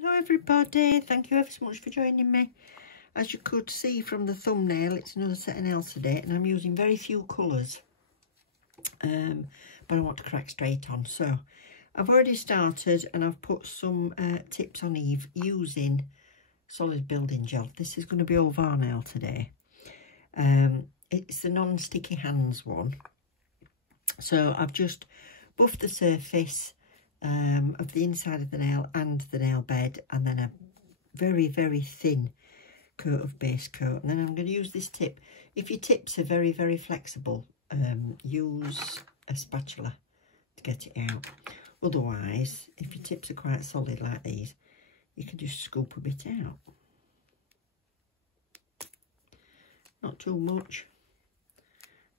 Hello everybody, thank you ever so much for joining me. As you could see from the thumbnail, it's another set of nails today and I'm using very few colours, but I want to crack straight on. So I've already started and I've put some tips on Eve using solid building gel. This is going to be all Varnail today. It's the non-sticky hands one. So I've just buffed the surface of the inside of the nail and the nail bed, and then a very, very thin coat of base coat. And then I'm going to use this tip. If your tips are very, very flexible, use a spatula to get it out. Otherwise, if your tips are quite solid like these, you can just scoop a bit out. Not too much,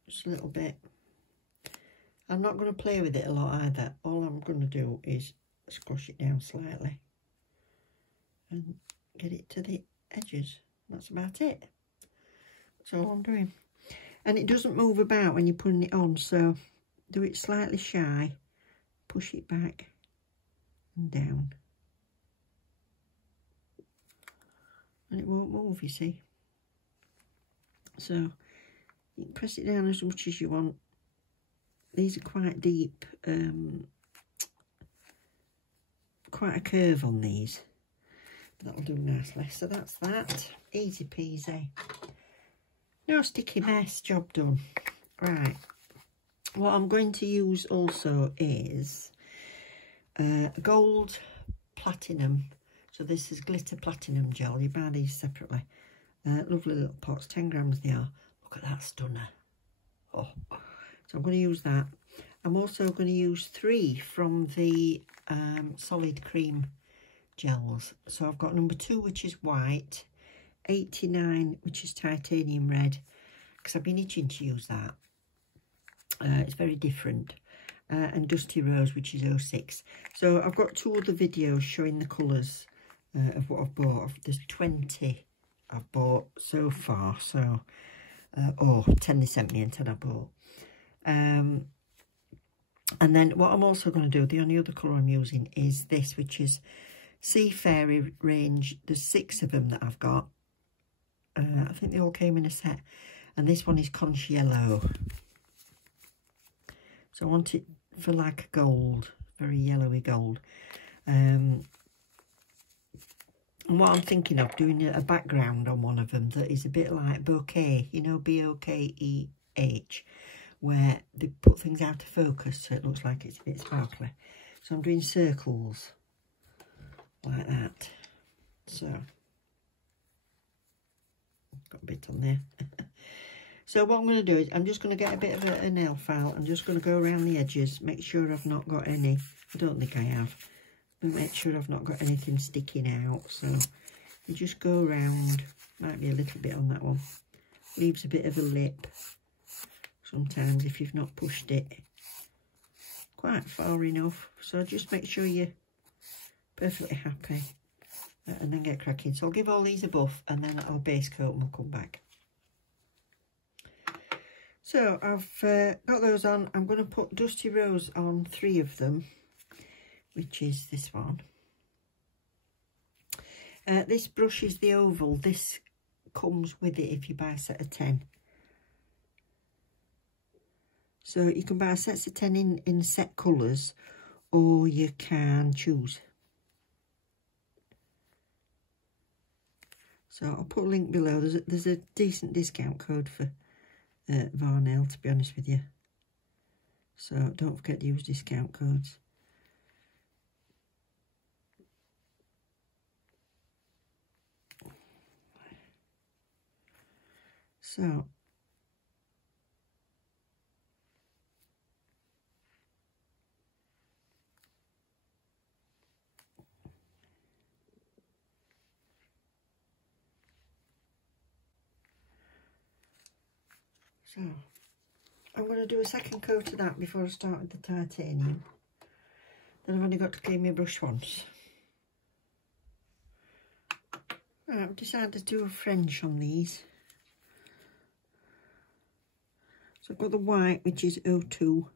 just a little bit. I'm not going to play with it a lot either. All I'm going to do is squash it down slightly and get it to the edges. That's about it. That's all I'm doing. And it doesn't move about when you're putting it on, so do it slightly shy, push it back and down. And it won't move, you see. So you can press it down as much as you want. These are quite deep, quite a curve on these. That'll do nicely. So that's that. Easy peasy. No sticky mess, job done. Right. What I'm going to use also is gold platinum. So this is glitter platinum gel. You buy these separately. Lovely little pots, 10 grams they are. Look at that stunner. Oh. So I'm going to use that. I'm also going to use 3 from the solid cream gels. So I've got number 2, which is white, 89, which is titanium red, because I've been itching to use that. It's very different. And Dusty Rose, which is 06. So I've got 2 other videos showing the colours of what I've bought. There's 20 I've bought so far. So, 10 they sent me and 10 I bought. And then what I'm also going to do, the only other colour I'm using is this, which is Sea Fairy range. There's 6 of them that I've got. I think they all came in a set. And this one is conch yellow. So I want it for like a gold, very yellowy gold. And what I'm thinking of, doing a background on one of them that is a bit like Bokeh, you know, B-O-K-E-H, where they put things out of focus so it looks like it's a bit sparkly. So I'm doing circles like that. So got a bit on there. So what I'm going to do is I'm just going to get a bit of a nail file. I'm just going to go around the edges, make sure I've not got any. I don't think I have. But make sure I've not got anything sticking out. So you just go around. Might be a little bit on that one. Leaves a bit of a lip sometimes if you've not pushed it quite far enough. So just make sure you're perfectly happy and then get cracking. So I'll give all these a buff and then I'll base coat and we'll come back. So I've got those on. I'm going to put Dusty Rose on 3 of them, which is this one. This brush is the oval. This comes with it if you buy a set of 10. So you can buy sets of 10 in set colours, or you can choose. So I'll put a link below. There's a decent discount code for Varnail, to be honest with you. So don't forget to use discount codes. So I'm going to do a second coat of that before I start with the titanium. Then I've only got to clean my brush once. Right, I've decided to do a French on these. So I've got the white, which is 02.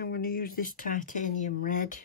I'm going to use this titanium red.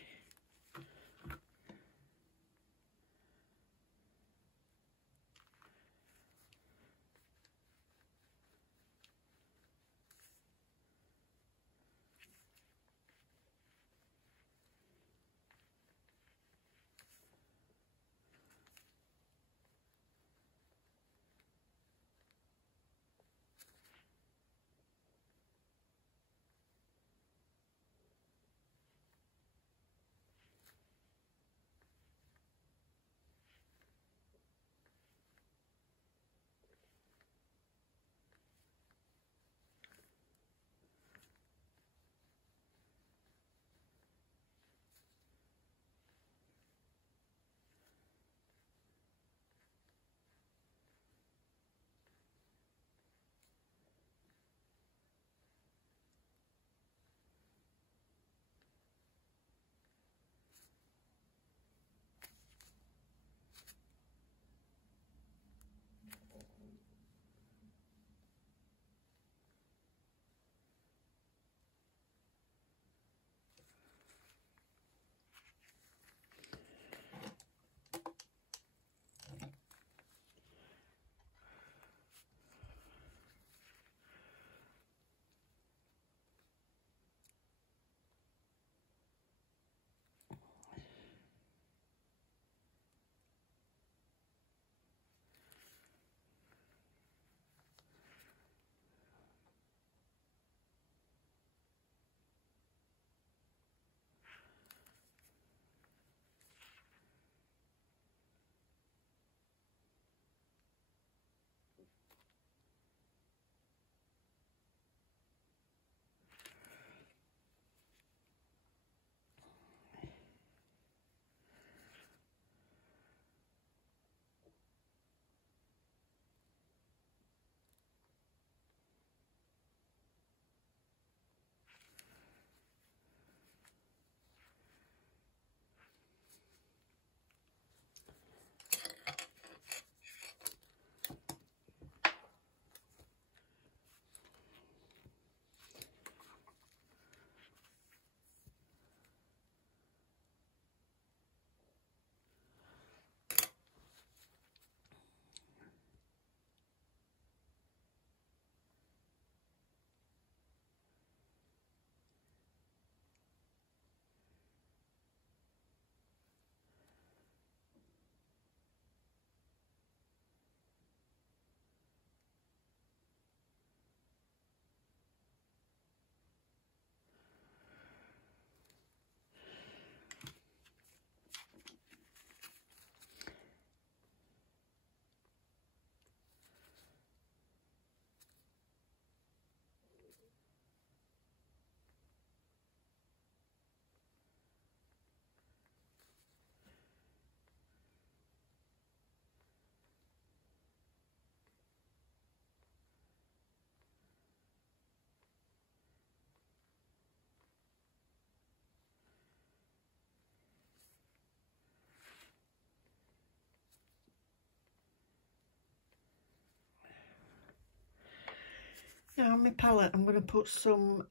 Now on my palette I'm going to put some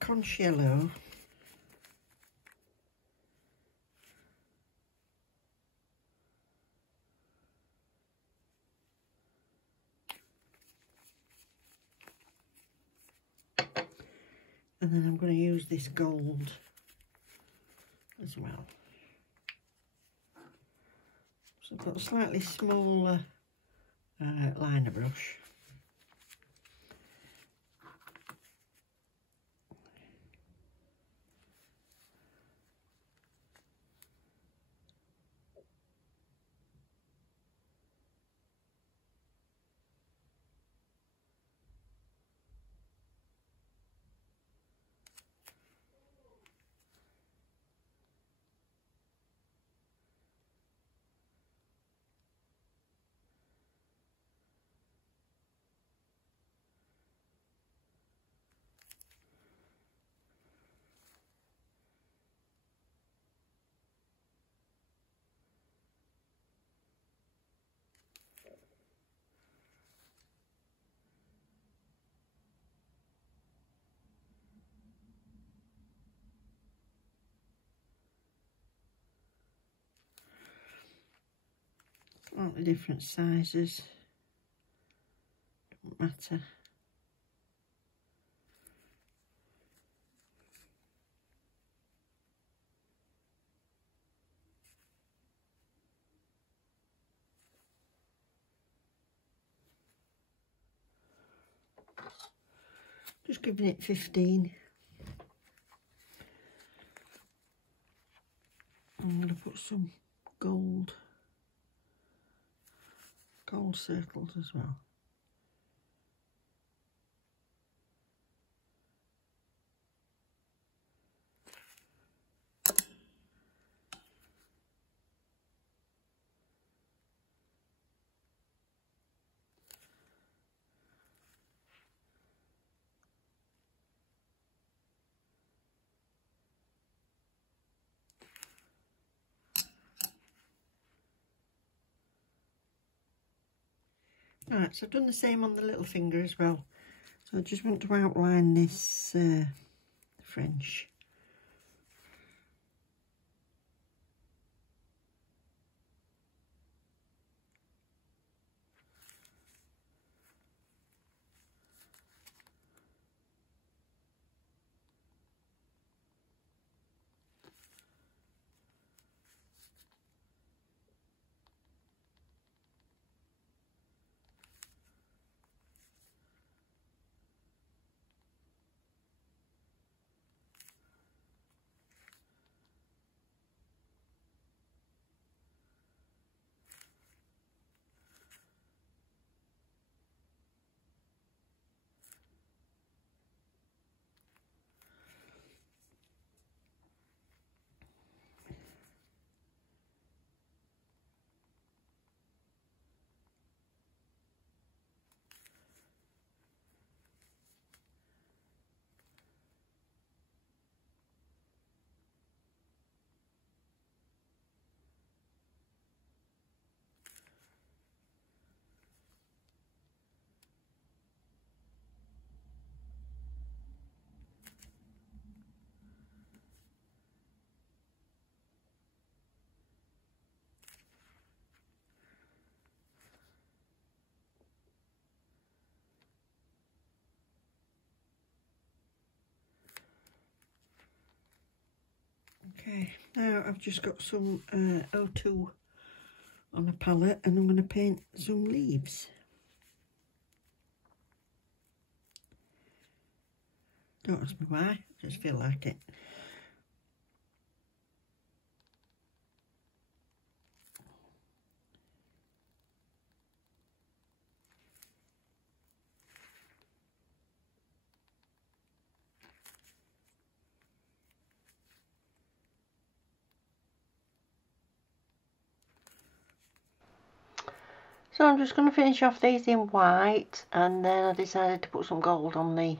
conch yellow. And then I'm going to use this gold as well. So I've got a slightly smaller liner brush. Slightly different sizes, don't matter. Just giving it 15. I'm going to put some gold circles as well. Right, so I've done the same on the little finger as well. So I just want to outline this French. Okay, now I've just got some O2 on a palette and I'm going to paint some leaves. Don't ask me why, I just feel like it. So I'm just going to finish off these in white, and then I decided to put some gold on the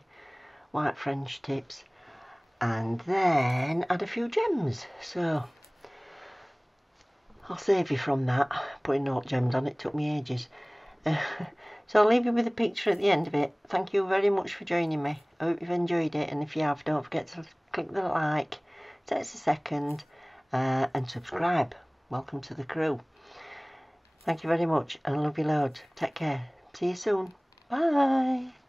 white French tips and then add a few gems. So I'll save you from that, putting note gems on. It took me ages. So I'll leave you with a picture at the end of it. Thank you very much for joining me. I hope you've enjoyed it, and if you have, don't forget to click the like, text a second, and subscribe. Welcome to the crew. Thank you very much, and I love you loads. Take care. See you soon. Bye.